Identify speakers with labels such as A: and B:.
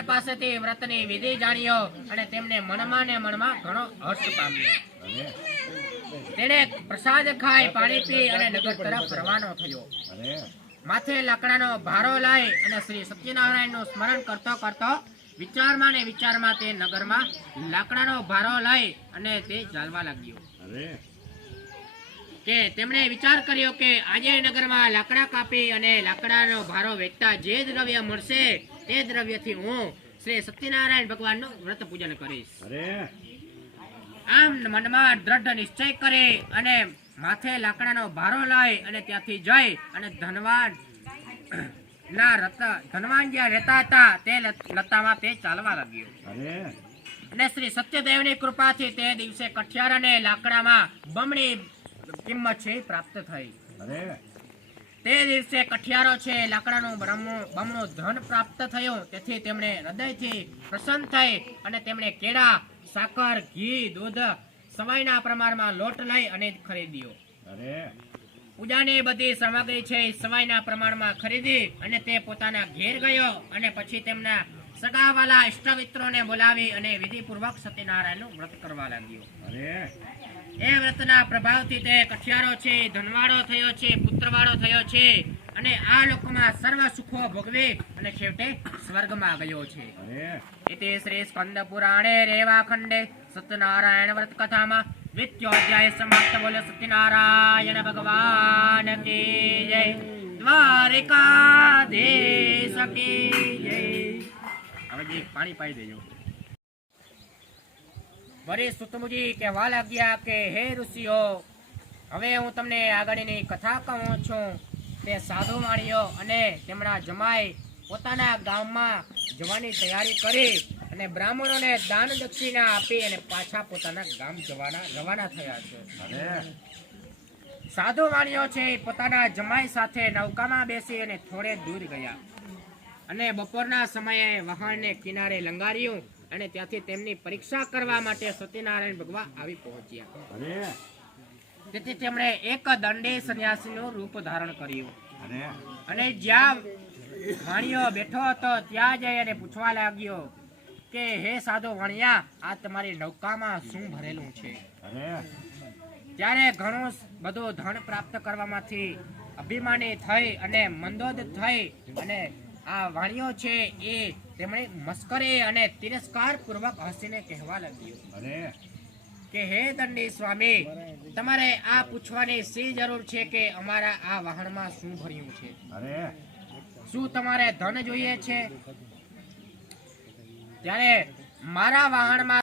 A: પાસેથી વ્રતની વિધિ જાણ્યો અને તેમને મનમાં ને મનમાં ઘણો હર્ષ પામ્યો. તેણે પ્રસાદ ખાઈ, પાણી પી અને નગર તરફ રવાનો થયો. માથે લાકડાનો ભારો લઈ અને શ્રી સત્યનારાયણનું સ્મરણ કરતો કરતો વિચારમાં ને વિચારમાં તે નગરમાં લાકડાનો ભારો લઈ અને તે ચાલવા લાગ્યો. કે તેમણે વિચાર કર્યો કે આજે નગરમાં લાકડા કાપી અને લાકડાનો ભારો વેચતા જે દ્રવ્ય મળશે તે દ્રવ્યથી હું શ્રી સત્યનારાયણ ભગવાનનું વ્રત પૂજન કરીશ.
B: અરે.
A: આમ મનમાં દ્રઢ નિશ્ચય કરી અને માથે લાકડાનો ભારો લઈ અને ત્યાંથી જઈ અને ધનવાન ના રત ધનવાન જ્યાં રહેતા હતા તે લત- લતામાં તે ચાલવા લાગ્યો.
B: અરે.
A: અને શ્રી સત્યદેવની કૃપાથી તે દિવસે કઠિયાર અને લાકડામાં બમણી કિંમત છે પ્રાપ્ત થઈ.
B: અરે.
A: તે દિવસે કઠિયારો છે લાકડાનું બ્રહ્મો બમણું ધન પ્રાપ્ત થયું. તેથી તેમણે હૃદયથી પ્રસન્ન થઈ અને તેમણે કેળા સાકર ઘી દૂધ સવાઈના પ્રમાણમાં લોટ લઈ અને ખરીદ્યો.
B: અરે.
A: પૂજાની બધી સામગ્રી છે સવાઈના પ્રમાણમાં ખરીદી અને તે પોતાના ઘેર ગયો અને પછી તેમના સગાવાલા ઇષ્ટમિત્રોને બોલાવી અને વિધિપૂર્વક સત્યનારાયણનું વ્રત કરવા લાગ્યો. એ વ્રતના પ્રભાવથી તે કઠિયારો છે ધનવાળો થયો છે પુત્રવાળો થયો છે અને આ લોકમાં સર્વ સુખો ભોગવી અને છેવટે સ્વર્ગમાં ગયો છે. ઇતિ શ્રી સ્કંદ પુરાણે રેવા ખંડે સત્યનારાયણ વ્રત કથામાં વિત્યોધ્યાય સમાપ્ત બોલે સત્યનારાયણ ભગવાન કી જય દ્વારિકાધીશ કી જય. હવે પાણી પાઈ દેજો. વરી સુતમુજી કહેવા લાગ્યા કે હે ઋષિઓ હવે હું તમને આગળની કથા કહું છું. તે સાધુ માણીઓ અને તેમના જમાઈ પોતાના ગામમાં જવાની તૈયારી કરી અને બ્રાહ્મણોને દાન દક્ષિણા આપી અને પાછા પોતાના ગામ જવાના રવાના થયા છે. સાધુ વાણીઓ છે પોતાના જમાઈ સાથે નૌકામાં બેસી અને થોડે દૂર ગયા. અને બપોરના સમયે વહાણને કિનારે લંગાર્યું અને ત્યાંથી તેમની પરીક્ષા કરવા માટે સત્યનારાયણ ભગવાન આવી પહોંચ્યા. તેથી તેમણે એક દંડે સંન્યાસીનું રૂપ ધારણ કર્યું. અને? જ્યાં વાણિયો બેઠો હતો ત્યાં જઈ અને પૂછવા લાગ્યો કે હે સાધુ વાણિયા આ તમારી નૌકામાં શું ભરેલું છે? ત્યારે ઘણું બધું ધન પ્રાપ્ત કરવામાંથી અભિમાની થઈ અને મંદોદ થઈ અને આ વાણીઓ છે એ તેમણે મસ્કરે અને તિરસ્કાર પૂર્વક હસીને કહેવા લાગ્યું.
B: અરે.
A: કે હે દંડી સ્વામી તમારે આ પૂછવાની શી જરૂર છે કે અમારા આ વાહનમાં શું ભર્યું છે?
B: અરે.
A: શું તમારે ધન જોઈએ છે? ત્યારે મારા વાહનમાં